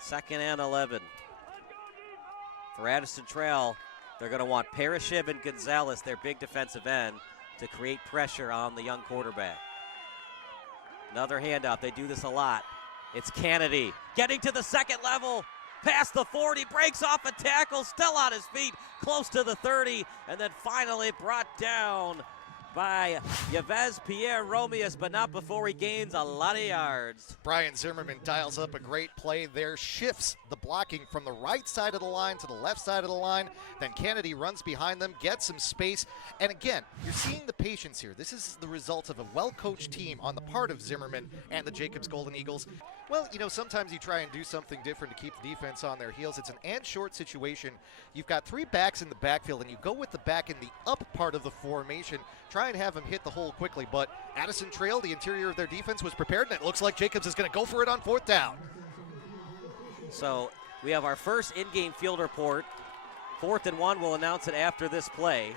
2nd and 11. For Addison Trail, they're going to want Parashiv and Gonzalez, their big defensive end, to create pressure on the young quarterback. Another handoff. They do this a lot. It's Kennedy getting to the second level. Past the 40, breaks off a tackle, still on his feet, close to the 30, and then finally brought down by Yves Pierre Romeus, but not before he gains a lot of yards. Brian Zimmerman dials up a great play there, shifts the blocking from the right side of the line to the left side of the line. Then Kennedy runs behind them, gets some space. And again, you're seeing the patience here. This is the result of a well-coached team on the part of Zimmerman and the Jacobs Golden Eagles. Well, you know, sometimes you try and do something different to keep the defense on their heels. It's an and short situation. You've got 3 backs in the backfield, and you go with the back in the up part of the formation. Try and have him hit the hole quickly. But Addison Trail, the interior of their defense, was prepared, and it looks like Jacobs is going to go for it on 4th down. So we have our first in-game field report. 4th and 1, we'll announce it after this play.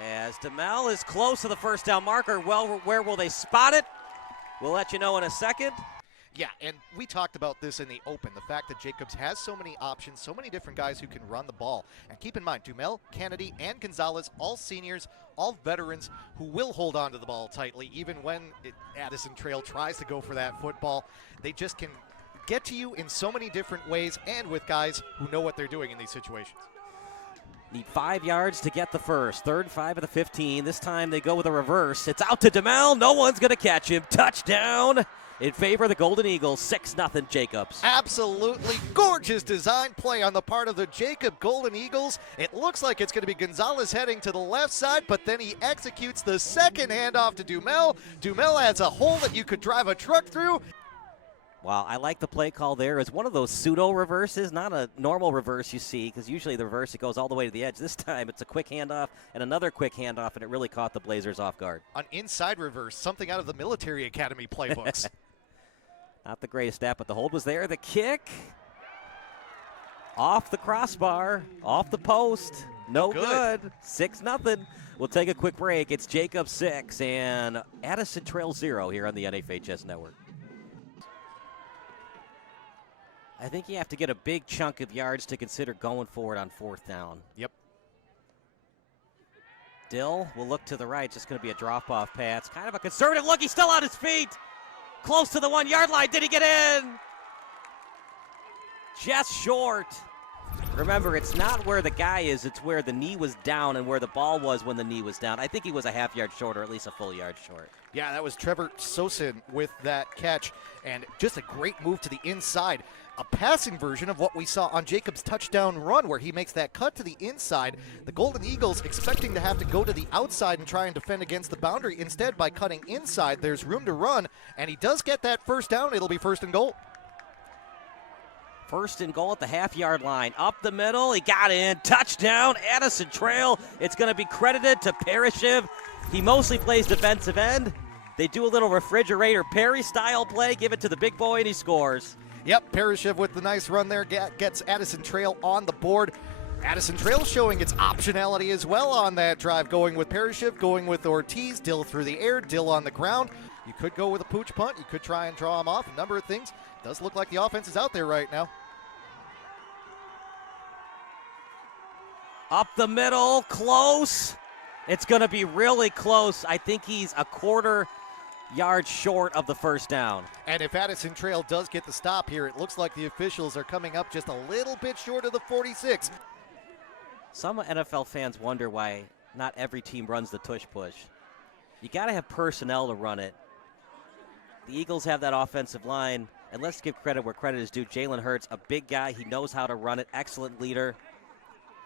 As DeMel is close to the first down marker, well, where will they spot it? We'll let you know in a second. Yeah, and we talked about this in the open, the fact that Jacobs has so many options, so many different guys who can run the ball. And keep in mind, Dumel, Kennedy, and Gonzalez, all seniors, all veterans who will hold on to the ball tightly, even when Addison Trail tries to go for that football. They just can get to you in so many different ways and with guys who know what they're doing in these situations. Need 5 yards to get the first. 3rd and 5 of the 15. This time they go with a reverse. It's out to DeMel. No one's going to catch him. Touchdown in favor of the Golden Eagles. 6-0 Jacobs. Absolutely gorgeous design play on the part of the Jacob Golden Eagles. It looks like it's going to be Gonzalez heading to the left side, but then he executes the second handoff to Dumel. Dumel has a hole that you could drive a truck through. Wow, I like the play call there. It's one of those pseudo reverses, not a normal reverse you see, because usually the reverse, it goes all the way to the edge. This time it's a quick handoff and another quick handoff, and it really caught the Blazers off guard. An inside reverse, something out of the military academy playbooks. Not the greatest stat, but the hold was there. The kick off the crossbar, off the post. No good. 6-0. We'll take a quick break. It's Jacobs 6 and Addison Trail 0 here on the NFHS Network. I think you have to get a big chunk of yards to consider going for it on 4th down. Yep. Dill will look to the right. Just going to be a drop-off pass. Kind of a conservative look. He's still on his feet. Close to the 1-yard line. Did he get in? Just short. Remember, it's not where the guy is. It's where the knee was down and where the ball was when the knee was down. I think he was a half-yard short or at least a full yard short. Yeah, that was Trevor Sosin with that catch. And just a great move to the inside. A passing version of what we saw on Jacobs' touchdown run where he makes that cut to the inside. The Golden Eagles expecting to have to go to the outside and try and defend against the boundary. Instead, by cutting inside, there's room to run, and he does get that first down. It'll be 1st and goal. 1st and goal at the half-yard line. Up the middle, he got in. Touchdown, Addison Trail. It's going to be credited to Parashiv. He mostly plays defensive end. They do a little refrigerator Perry-style play, give it to the big boy, and he scores. Yep, Parashiv with the nice run there gets Addison Trail on the board. Addison Trail showing its optionality as well on that drive, going with Parashiv, going with Ortiz, Dill through the air, Dill on the ground. You could go with a pooch punt. You could try and draw him off. A number of things. Does look like the offense is out there right now. Up the middle, close. It's going to be really close. I think he's a quarter yard short of the first down. And if Addison Trail does get the stop here, it looks like the officials are coming up just a little bit short of the 46. Some NFL fans wonder why not every team runs the tush push. You got to have personnel to run it. The Eagles have that offensive line, and let's give credit where credit is due. Jalen Hurts, a big guy. He knows how to run it. Excellent leader.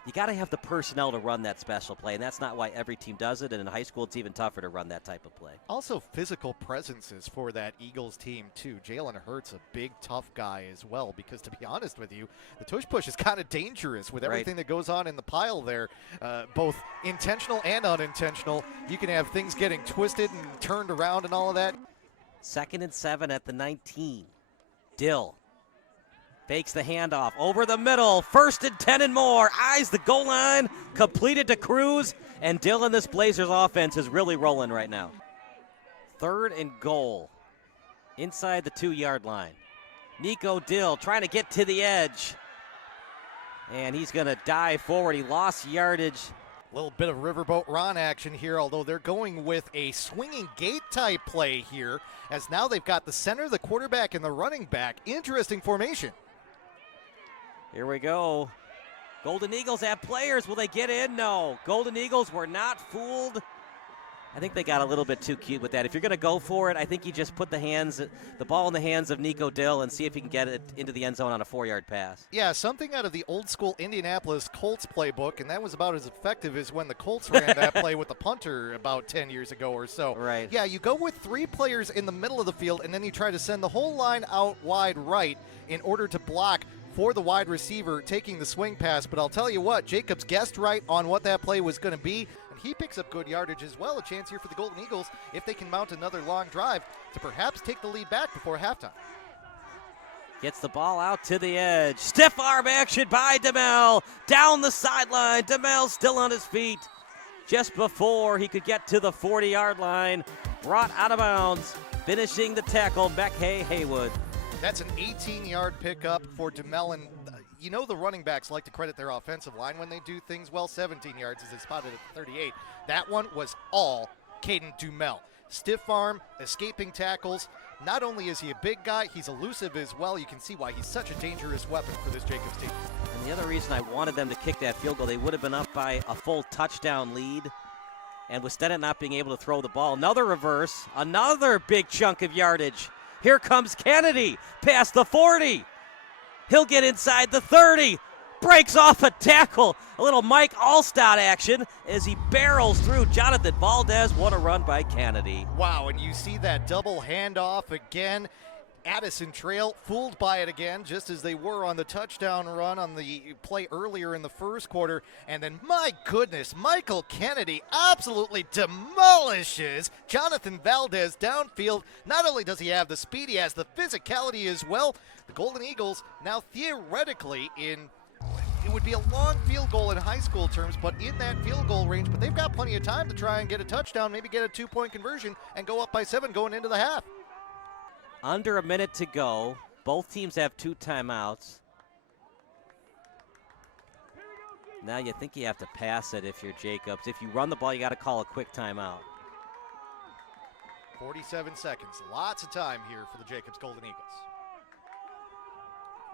You got to have the personnel to run that special play, and that's not why every team does it, and in high school it's even tougher to run that type of play. Also physical presences for that Eagles team, too. Jalen Hurts, a big, tough guy as well, because to be honest with you, the tush push is kind of dangerous with everything that goes on in the pile there, both intentional and unintentional. You can have things getting twisted and turned around and all of that. 2nd and 7 at the 19. Dill fakes the handoff over the middle. 1st and 10 and more. Eyes the goal line. Completed to Cruz. And Dill and this Blazers offense is really rolling right now. 3rd and goal. Inside the 2-yard line. Nico Dill trying to get to the edge. And he's going to dive forward. He lost yardage. A little bit of riverboat Ron action here, although they're going with a swinging gate type play here, as now they've got the center, the quarterback, and the running back. Interesting formation. Here we go. Golden Eagles have players. Will they get in? No. Golden Eagles were not fooled. I think they got a little bit too cute with that. If you're going to go for it, I think you just put the ball in the hands of Nico Dill and see if he can get it into the end zone on a 4-yard pass. Yeah, something out of the old school Indianapolis Colts playbook, and that was about as effective as when the Colts ran that play with the punter about 10 years ago or so. Right. Yeah, you go with 3 players in the middle of the field, and then you try to send the whole line out wide right in order to block for the wide receiver taking the swing pass. But I'll tell you what, Jacobs guessed right on what that play was going to be. He picks up good yardage as well. A chance here for the Golden Eagles if they can mount another long drive to perhaps take the lead back before halftime. Gets the ball out to the edge. Stiff arm action by DeMel. Down the sideline. DeMel still on his feet. Just before he could get to the 40-yard line. Brought out of bounds. Finishing the tackle, Becky Haywood. That's an 18-yard pickup for DeMel. And you know the running backs like to credit their offensive line when they do things well. 17 yards as they spotted at 38. That one was all Caden DeMel. Stiff arm, escaping tackles. Not only is he a big guy, he's elusive as well. You can see why he's such a dangerous weapon for this Jacobs team. And the other reason I wanted them to kick that field goal, they would have been up by a full touchdown lead. And instead of not being able to throw the ball, another reverse, another big chunk of yardage. Here comes Kennedy past the 40. He'll get inside the 30. Breaks off a tackle. A little Mike Allstott action as he barrels through Jonathan Valdez. What a run by Kennedy. Wow, and you see that double handoff again. Addison Trail fooled by it again, just as they were on the touchdown run on the play earlier in the first quarter. And then, my goodness, Michael Kennedy absolutely demolishes Jonathan Valdez downfield. Not only does he have the speed, he has the physicality as well. The Golden Eagles now theoretically it would be a long field goal in high school terms, but in that field goal range. But they've got plenty of time to try and get a touchdown, maybe get a 2-point conversion, and go up by 7 going into the half. Under a minute to go. Both teams have 2 timeouts. Now you think you have to pass it if you're Jacobs. If you run the ball, you got to call a quick timeout. 47 seconds. Lots of time here for the Jacobs Golden Eagles.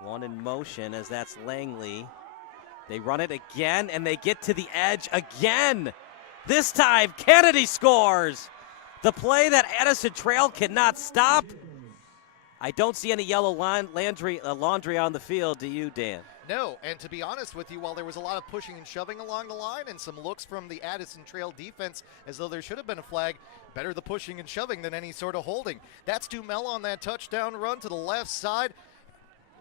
One in motion as that's Langley. They run it again, and they get to the edge again. This time, Kennedy scores. The play that Addison Trail cannot stop. I don't see any yellow laundry on the field. Do you, Dan? No, and to be honest with you, while there was a lot of pushing and shoving along the line and some looks from the Addison Trail defense as though there should have been a flag, better the pushing and shoving than any sort of holding. That's DeMel on that touchdown run to the left side.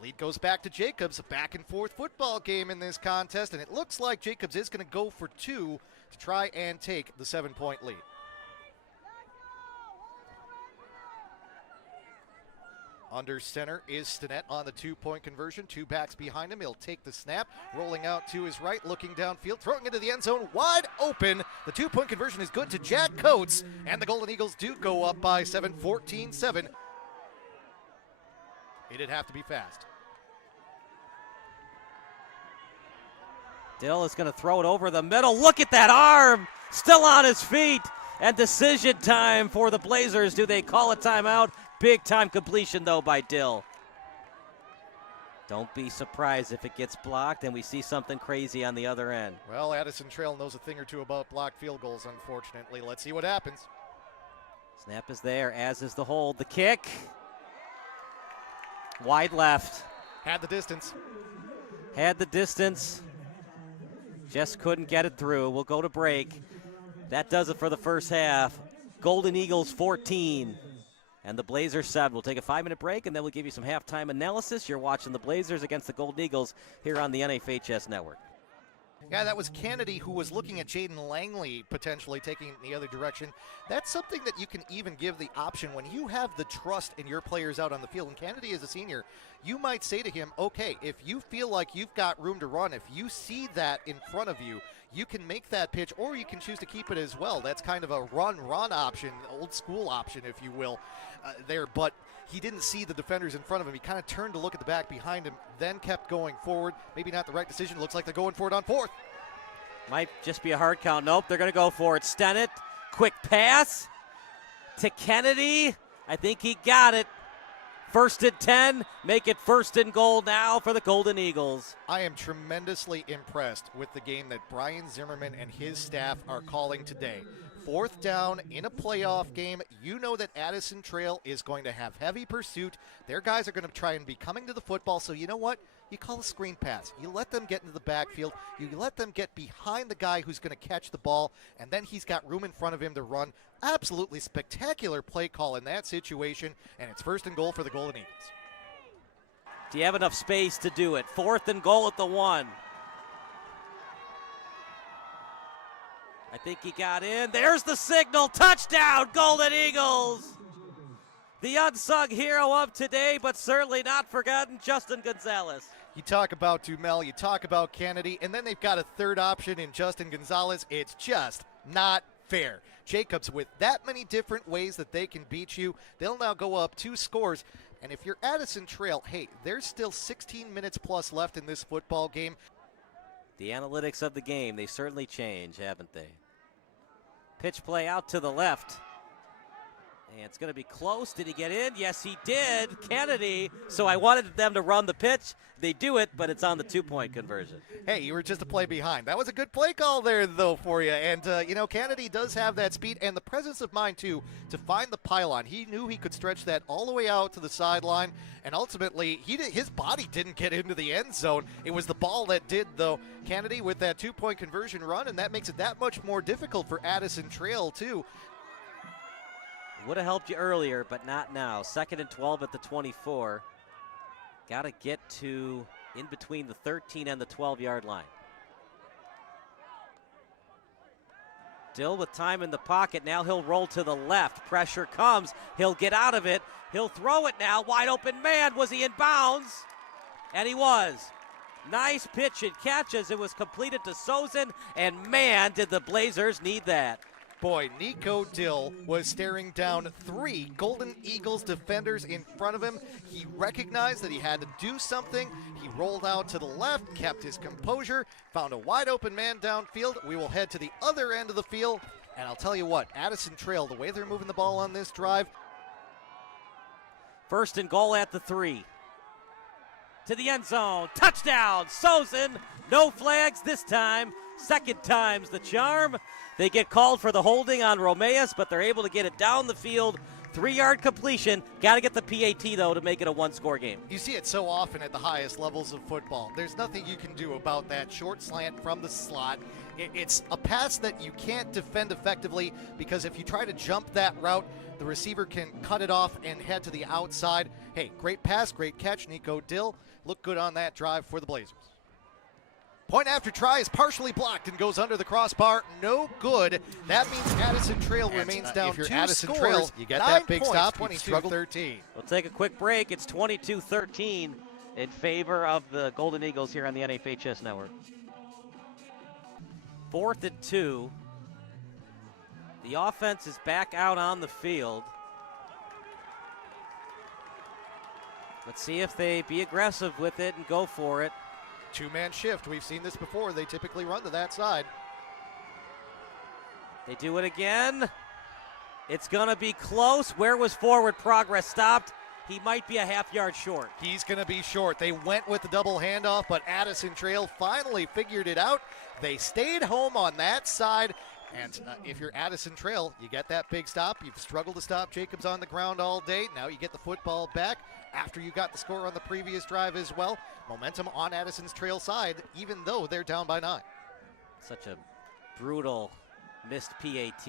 Lead goes back to Jacobs, a back-and-forth football game in this contest, and it looks like Jacobs is going to go for 2 to try and take the 7-point lead. Under center is Stinnett on the 2-point conversion. 2 backs behind him. He'll take the snap. Rolling out to his right, looking downfield, throwing into the end zone, wide open. The 2-point conversion is good to Jack Coates, and the Golden Eagles do go up by 7, 14-7. It'd have to be fast. Dill is going to throw it over the middle. Look at that arm. Still on his feet. And decision time for the Blazers. Do they call a timeout? Big time completion, though, by Dill. Don't be surprised if it gets blocked and we see something crazy on the other end. Well, Addison Trail knows a thing or two about blocked field goals, unfortunately. Let's see what happens. Snap is there, as is the hold. The kick. Wide left. Had the distance. Had the distance. Just couldn't get it through. We'll go to break. That does it for the first half. Golden Eagles 14. And the Blazers 7. We'll take a 5-minute break, and then we'll give you some halftime analysis. You're watching the Blazers against the Golden Eagles here on the NFHS Network. Yeah, that was Kennedy who was looking at Jaden Langley potentially taking it in the other direction. That's something that you can even give the option when you have the trust in your players out on the field. And Kennedy is a senior. You might say to him, okay, if you feel like you've got room to run, if you see that in front of you, you can make that pitch, or you can choose to keep it as well. That's kind of a run option, old school option, if you will, there. But he didn't see the defenders in front of him. He kind of turned to look at the back behind him, then kept going forward. Maybe not the right decision. Looks like they're going for it on fourth. Might just be a hard count. Nope, they're going to go for it. Stennett, quick pass to Kennedy. I think he got it. 1st and 10, make it 1st and goal now for the Golden Eagles. I am tremendously impressed with the game that Brian Zimmerman and his staff are calling today. 4th down in a playoff game. You know that Addison Trail is going to have heavy pursuit. Their guys are going to try and be coming to the football, so you know what? You call a screen pass. You let them get into the backfield. You let them get behind the guy who's going to catch the ball, and then he's got room in front of him to run. Absolutely spectacular play call in that situation, and it's 1st and goal for the Golden Eagles. Do you have enough space to do it? 4th and goal at the 1. I think he got in. There's the signal. Touchdown, Golden Eagles! The unsung hero of today, but certainly not forgotten, Justin Gonzalez. You talk about Dumel, you talk about Kennedy, and then they've got a third option in Justin Gonzalez. It's just not fair. Jacobs, with that many different ways that they can beat you, they'll now go up 2 scores. And if you're Addison Trail, hey, there's still 16 minutes plus left in this football game. The analytics of the game, they certainly change, haven't they? Pitch play out to the left. And it's going to be close. Did he get in? Yes, he did. Kennedy. So I wanted them to run the pitch. They do it, but it's on the 2-point conversion. Hey, you were just a play behind. That was a good play call there, though, for you. And, Kennedy does have that speed and the presence of mind, too, to find the pylon. He knew he could stretch that all the way out to the sideline. And ultimately, his body didn't get into the end zone. It was the ball that did, though. Kennedy with that 2-point conversion run, and that makes it that much more difficult for Addison Trail, too. Would have helped you earlier, but not now. 2nd and 12 at the 24. Got to get to in between the 13 and the 12-yard line. Dill with time in the pocket. Now he'll roll to the left. Pressure comes. He'll get out of it. He'll throw it now. Wide open man. Was he in bounds? And he was. Nice pitch and catch as it was completed to Sozin. And man, did the Blazers need that. Boy, Nico Dill was staring down 3 Golden Eagles defenders in front of him. He recognized that he had to do something. He rolled out to the left, kept his composure, found a wide open man downfield. We will head to the other end of the field. And I'll tell you what, Addison Trail, the way they're moving the ball on this drive. 1st and goal at the 3. To the end zone. Touchdown, Sozin. No flags this time. 2nd time's the charm. They get called for the holding on Romeus, but they're able to get it down the field. 3-yard completion. Got to get the PAT, though, to make it a 1-score game. You see it so often at the highest levels of football. There's nothing you can do about that short slant from the slot. It's a pass that you can't defend effectively because if you try to jump that route, the receiver can cut it off and head to the outside. Hey, great pass, great catch, Nico Dill. Looked good on that drive for the Blazers. Point after try is partially blocked and goes under the crossbar. No good. That means Addison Trail remains down 2 Addison scores. Trail, you get that big points, stop. 22-13. We'll take a quick break. It's 22-13 in favor of the Golden Eagles here on the NFHS Network. 4th and 2. The offense is back out on the field. Let's see if they be aggressive with it and go for it. 2-man shift. We've seen this before. They typically run to that side. They do it again. It's going to be close. Where was forward progress stopped? He might be a half-yard short. He's going to be short. They went with the double handoff, but Addison Trail finally figured it out. They stayed home on that side. And if you're Addison Trail, you get that big stop. You've struggled to stop Jacobs on the ground all day. Now you get the football back after you got the score on the previous drive as well. Momentum on Addison's Trail side, even though they're down by 9. Such a brutal missed PAT.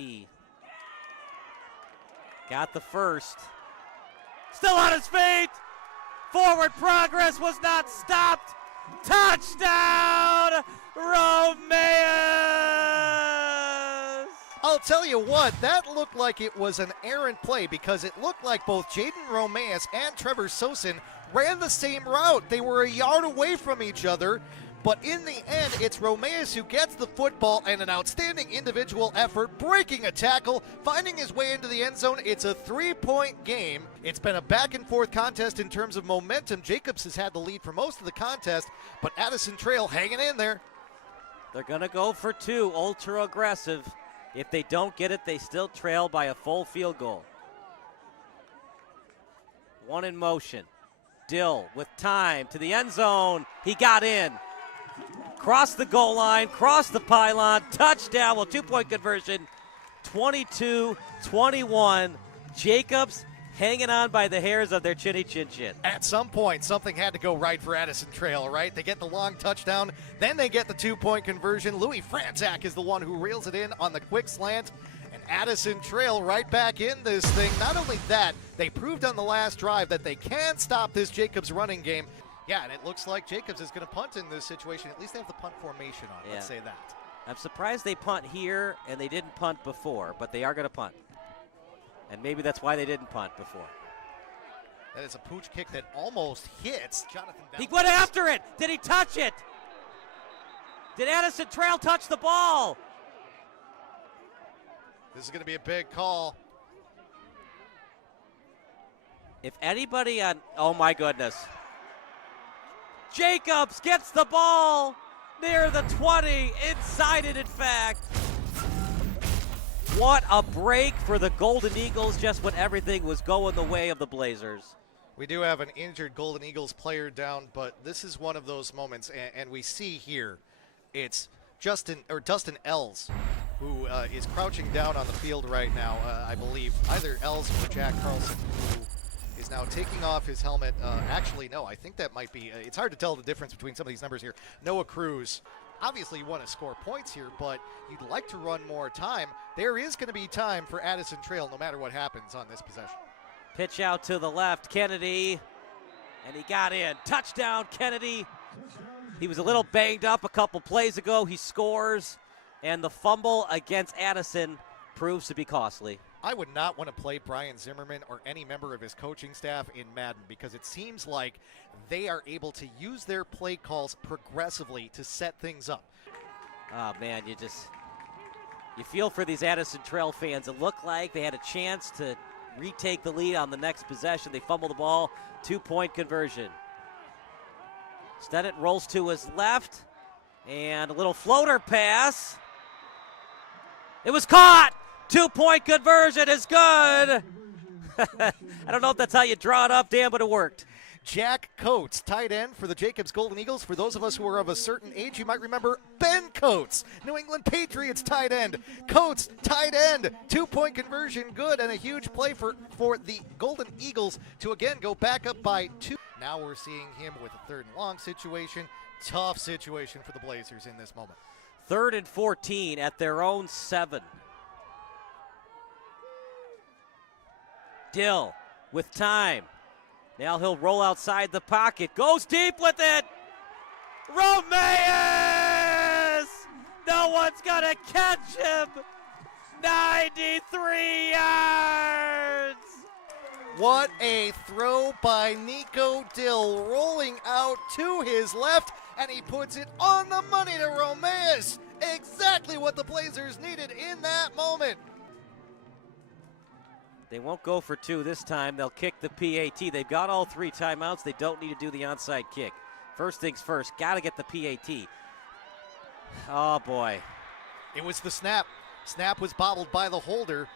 Got the first. Still on his feet. Forward progress was not stopped. Touchdown, Romeus! I'll tell you what, that looked like it was an errant play because it looked like both Jaden Romeus and Trevor Sosin ran the same route. They were a yard away from each other, But in the end, it's Romeus who gets the football and an outstanding individual effort, breaking a tackle, finding his way into the end zone. It's a 3-point game. It's been a back-and-forth contest in terms of momentum. Jacobs has had the lead for most of the contest, but Addison Trail hanging in there. They're going to go for 2, ultra aggressive. If they don't get it, they still trail by a full field goal. 1 in motion. Dill with time to the end zone. He got in. Cross the goal line, cross the pylon, touchdown. Well, 2-point conversion, 22-21. Jacobs hanging on by the hairs of their chinny chin chin. At some point, something had to go right for Addison Trail, right? They get the long touchdown, then they get the 2-point conversion. Louis Franczak is the one who reels it in on the quick slant. And Addison Trail right back in this thing. Not only that, they proved on the last drive that they can stop this Jacobs running game. Yeah, and it looks like Jacobs is going to punt in this situation. At least they have the punt formation on, let's say that. I'm surprised they punt here and they didn't punt before, but they are going to punt. And maybe that's why they didn't punt before. That is a pooch kick that almost hits Jonathan Valdez. He went after it. Did he touch it? Did Addison Trail touch the ball? This is going to be a big call. If anybody on, oh my goodness. Jacobs gets the ball near the 20, inside it in fact. What a break for the Golden Eagles just when everything was going the way of the Blazers. We do have an injured Golden Eagles player down, but this is one of those moments, and we see here it's Dustin Els who is crouching down on the field right now, I believe. Either Els or Jack Carlson, who is now taking off his helmet. Actually, no, I think that might be, it's hard to tell the difference between some of these numbers here. Noah Cruz, obviously you want to score points here, but you'd like to run more time. There is going to be time for Addison Trail no matter what happens on this possession. Pitch out to the left, Kennedy, and he got in. Touchdown, Kennedy. He was a little banged up a couple plays ago. He scores, and the fumble against Addison proves to be costly. I would not want to play Brian Zimmerman or any member of his coaching staff in Madden because it seems like they are able to use their play calls progressively to set things up. Oh, man, you feel for these Addison Trail fans. It looked like they had a chance to retake the lead on the next possession. They fumble the ball, 2-point conversion. Stennett rolls to his left, and a little floater pass. It was caught! 2-point conversion is good. I don't know if that's how you draw it up, Dan, but it worked. Jack Coates, tight end for the Jacobs Golden Eagles. For those of us who are of a certain age, you might remember Ben Coates, New England Patriots tight end. Coates, tight end, 2-point conversion, good, and a huge play for the Golden Eagles to again go back up by 2. Now we're seeing him with a 3rd and long situation. Tough situation for the Blazers in this moment. 3rd and 14 at their own 7. Dill with time. Now he'll roll outside the pocket. Goes deep with it. Romeus! No one's going to catch him. 93 yards. What a throw by Nico Dill, rolling out to his left, and he puts it on the money to Romeus. Exactly what the Blazers needed in that moment. They won't go for 2 this time. They'll kick the PAT. They've got all 3 timeouts. They don't need to do the onside kick. First things first, got to get the PAT. Oh, boy. It was the snap. Snap was bobbled by the holder.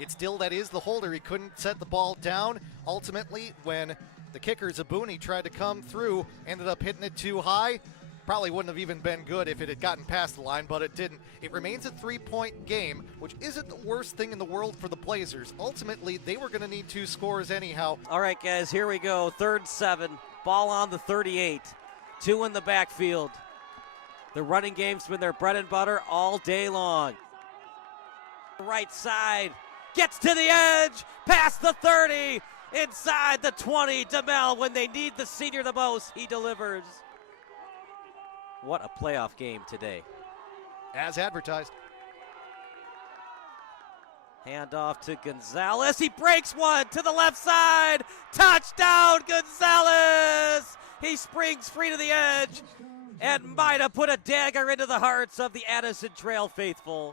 It's Dill that is the holder. He couldn't set the ball down. Ultimately, when the kicker, Zabuni, tried to come through, ended up hitting it too high. Probably wouldn't have even been good if it had gotten past the line, but it didn't. It remains a 3-point game, which isn't the worst thing in the world for the Blazers. Ultimately, they were going to need 2 scores anyhow. All right, guys, here we go. 3rd and 7. Ball on the 38. 2 in the backfield. The running game's been their bread and butter all day long. Right side. Gets to the edge. Past the 30. Inside the 20. DeMel, when they need the senior the most, he delivers. What a playoff game today. As advertised. Handoff to Gonzalez. He breaks one to the left side. Touchdown, Gonzalez. He springs free to the edge. and might have put a dagger into the hearts of the Addison Trail faithful.